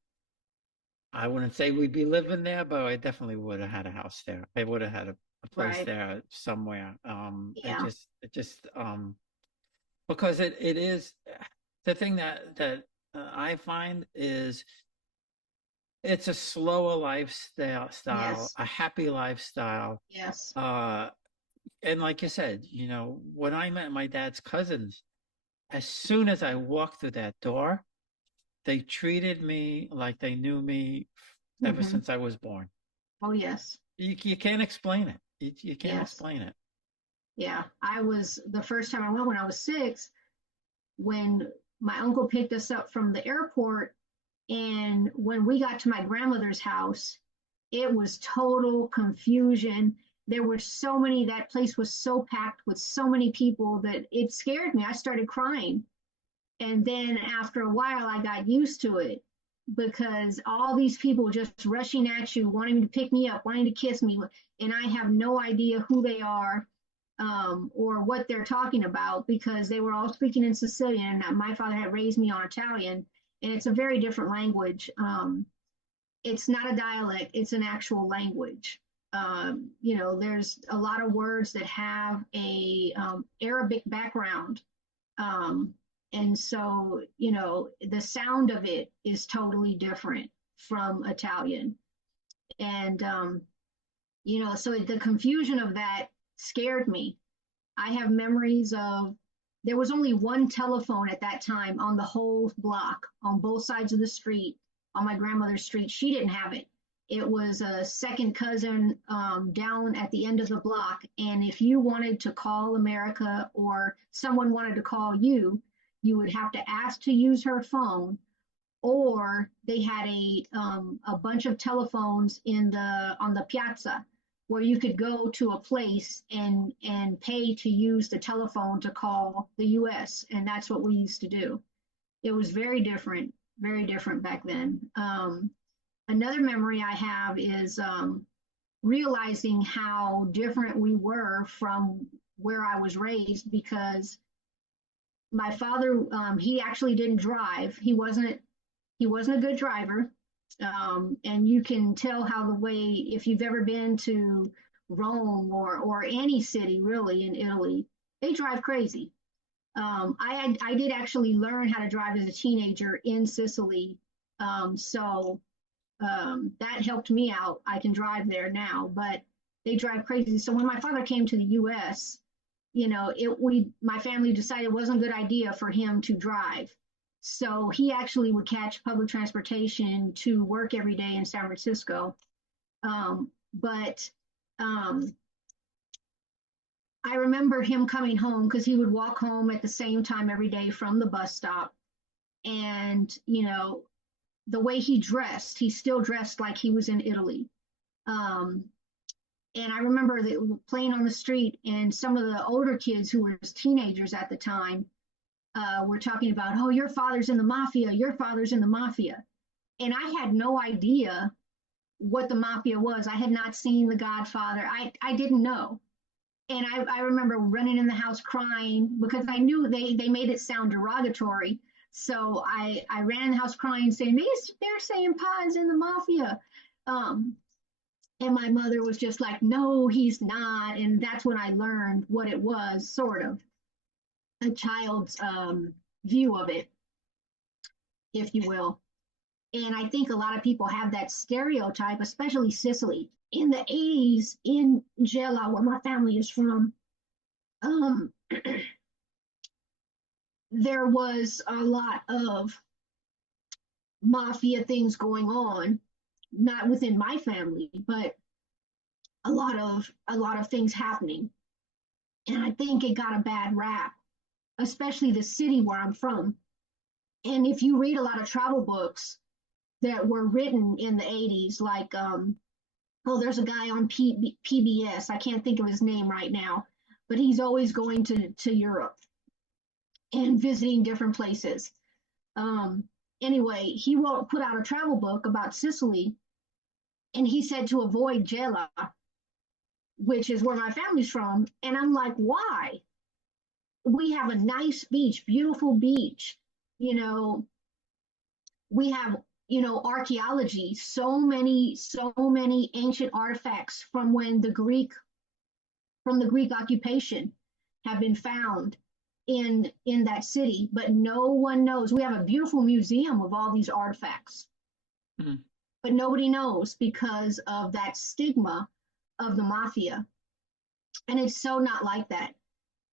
I wouldn't say we'd be living there, but I definitely would have had a house there. I would have had a place Right. there somewhere. Yeah. It just because it is the thing that I find is it's a slower lifestyle, Yes. a happy lifestyle. Yes. Uh, and like you said, when I met my dad's cousins, as soon as I walked through that door, they treated me like they knew me ever Hmm. since I was born. Oh yes. You can't explain it. You can't Yes. explain it. Yeah. I was the first time I went when I was 6, when my uncle picked us up from the airport. And when we got to my grandmother's house, it was total confusion. There were so many, that place was so packed with so many people that it scared me. I started crying. And then after a while, I got used to it because all these people just rushing at you, wanting to pick me up, wanting to kiss me. And I have no idea who they are, or what they're talking about because they were all speaking in Sicilian. My father had raised me on Italian, and it's a very different language. It's not a dialect, it's an actual language. There's a lot of words that have a Arabic background. Um, and so, the sound of it is totally different from Italian. And, so the confusion of that scared me. I have memories of there was only one telephone at that time on the whole block, on both sides of the street, on my grandmother's street. She didn't have it. It was a second cousin down at the end of the block. And if you wanted to call America or someone wanted to call you, you would have to ask to use her phone, or they had a bunch of telephones on the piazza where you could go to a place and pay to use the telephone to call the US, and that's what we used to do. It was very different back then. Another memory I have is realizing how different we were from where I was raised, because my father, he actually didn't drive. He wasn't a good driver. And you can tell how the way, if you've ever been to Rome or any city really in Italy, they drive crazy. I did actually learn how to drive as a teenager in Sicily. That helped me out. I can drive there now, but they drive crazy. So when my father came to the US, my family decided it wasn't a good idea for him to drive. So he actually would catch public transportation to work every day in San Francisco. But I remember him coming home because he would walk home at the same time every day from the bus stop. And, the way he dressed, he still dressed like he was in Italy. And I remember playing on the street, and some of the older kids who were teenagers at the time were talking about, oh, your father's in the mafia, your father's in the mafia. And I had no idea what the mafia was. I had not seen The Godfather. I didn't know. And I remember running in the house crying because I knew they made it sound derogatory. So I ran in the house crying, saying, they're saying Pa's in the mafia. And my mother was just like, no, he's not. And that's when I learned what it was, sort of a child's view of it, if you will. And I think a lot of people have that stereotype, especially Sicily. In the 80s in Gela, where my family is from, there was a lot of mafia things going on, not within my family, but a lot of things happening. And I think it got a bad rap, especially the city where I'm from. And if you read a lot of travel books that were written in the 80s, like, there's a guy on PBS, I can't think of his name right now, but he's always going to Europe and visiting different places. Anyway, he put out a travel book about Sicily, and he said to avoid Gela, which is where my family's from. And I'm like, why? We have a nice beach, beautiful beach. We have, archaeology, so many ancient artifacts from the Greek occupation have been found in that city, but no one knows. We have a beautiful museum of all these artifacts, but nobody knows because of that stigma of the mafia. And it's so not like that.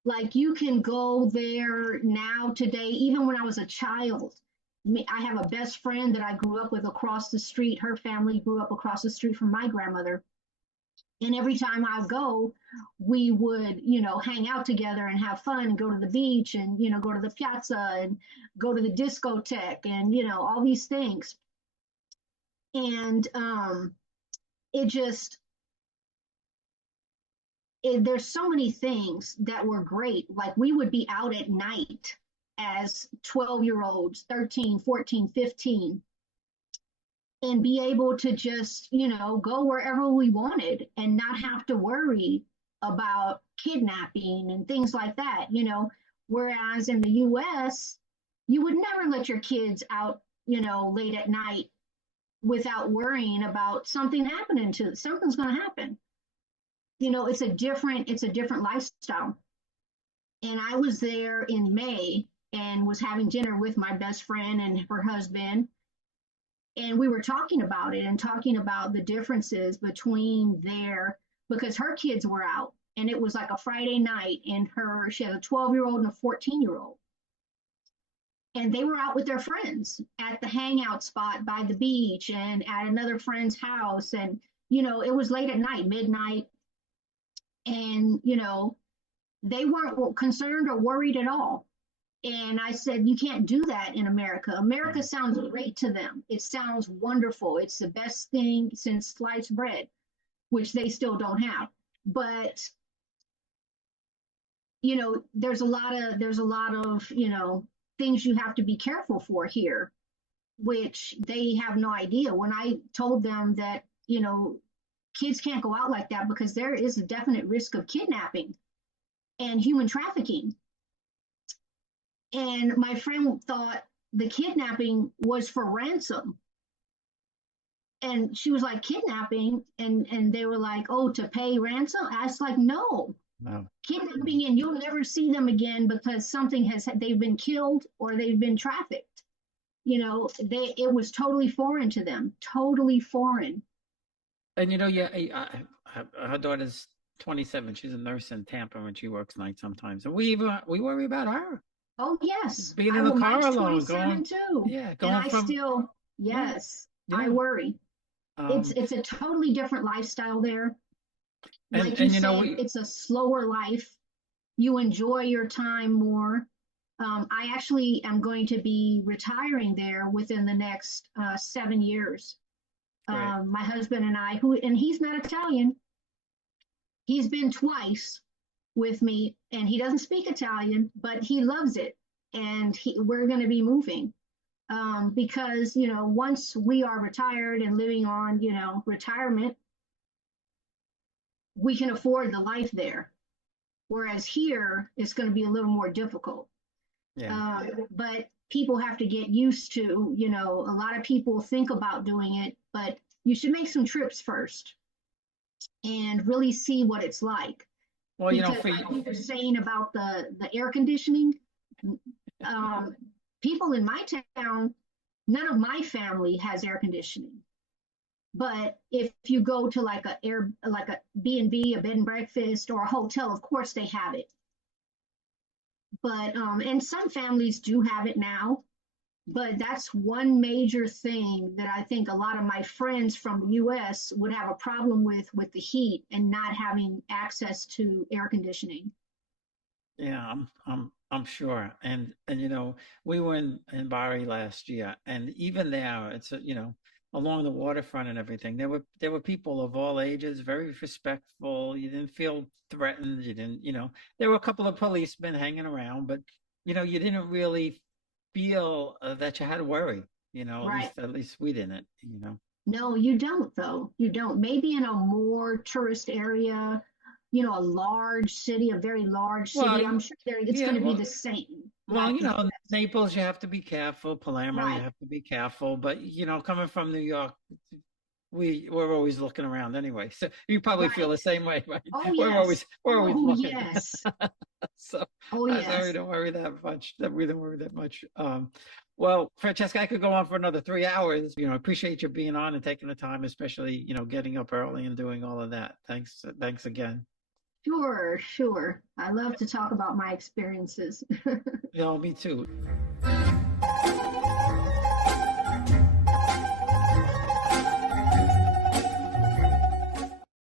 Like, you can go there now today. Even when I was a child, I have a best friend that I grew up with across the street. Her family grew up across the street from my grandmother. And every time I go, we would, hang out together and have fun and go to the beach and, go to the piazza and go to the discotheque and, all these things. And there's so many things that were great. Like, we would be out at night as 12-year-olds, 13, 14, 15, and be able to just, go wherever we wanted and not have to worry about kidnapping and things like that, whereas in the US, you would never let your kids out, late at night without worrying about something happening to something's going to happen. It's a different lifestyle. And I was there in May and was having dinner with my best friend and her husband. And we were talking about it and talking about the differences between there, because her kids were out and it was like a Friday night, and she had a 12-year-old and a 14-year-old. And they were out with their friends at the hangout spot by the beach and at another friend's house. And, it was late at night, midnight. And, they weren't concerned or worried at all. And I said, you can't do that in America. America sounds great to them. It sounds wonderful. It's the best thing since sliced bread, which they still don't have. But, there's a lot of, things you have to be careful for here, which they have no idea. When I told them that, kids can't go out like that because there is a definite risk of kidnapping and human trafficking. And my friend thought the kidnapping was for ransom. And she was like, kidnapping? And they were like, oh, to pay ransom? I was like, no. No. Kidnapping, and you'll never see them again because they've been killed or they've been trafficked. It was totally foreign to them, totally foreign. And yeah, her daughter's 27. She's a nurse in Tampa, and she works nights sometimes. And we worry about her Oh yes, being in the car mine's alone, 27 going, too, yeah, and going I from, still, yeah, yes, I yeah. worry. Um, It's a totally different lifestyle there. and Like you said, we, it's a slower life. You enjoy your time more. I actually am going to be retiring there within the next 7 years. right, My husband and I, and he's not Italian. He's been twice with me, and he doesn't speak Italian, but he loves it. And we're going to be moving because once we are retired and living on retirement, we can afford the life there. Whereas here, it's going to be a little more difficult. yeah. But people have to get used to, a lot of people think about doing it, but you should make some trips first and really see what it's like. Well, Because like you were saying about the air conditioning, people in my town, none of my family has air conditioning. But if you go to like a B&B, a bed and breakfast, or a hotel, of course they have it. But and some families do have it now. But that's one major thing that I think a lot of my friends from the US would have a problem with the heat and not having access to air conditioning. Yeah, I'm sure. And we were in Bari last year, and even there, it's along the waterfront and everything. There were people of all ages, very respectful. You didn't feel threatened. You didn't, there were a couple of policemen hanging around, but you didn't really feel that you had to worry. Right. At least we didn't. No, you don't though. You don't. Maybe in a more tourist area, a large city, a very large city. Well, I'm sure it's yeah, going to be the same. well, Like the US. Naples, you have to be careful. Palermo, you Right. have to be careful. But coming from New York, we're always looking around anyway. So you probably feel Right. the same way, right? Oh We're always Oh looking. yes. So Oh I sorry, yes. don't worry that much. That we don't worry that much. Well, Francesca, I could go on for another 3 hours. Appreciate you being on and taking the time, especially getting up early and doing all of that. Thanks again. Sure, sure. I love to talk about my experiences. Me too.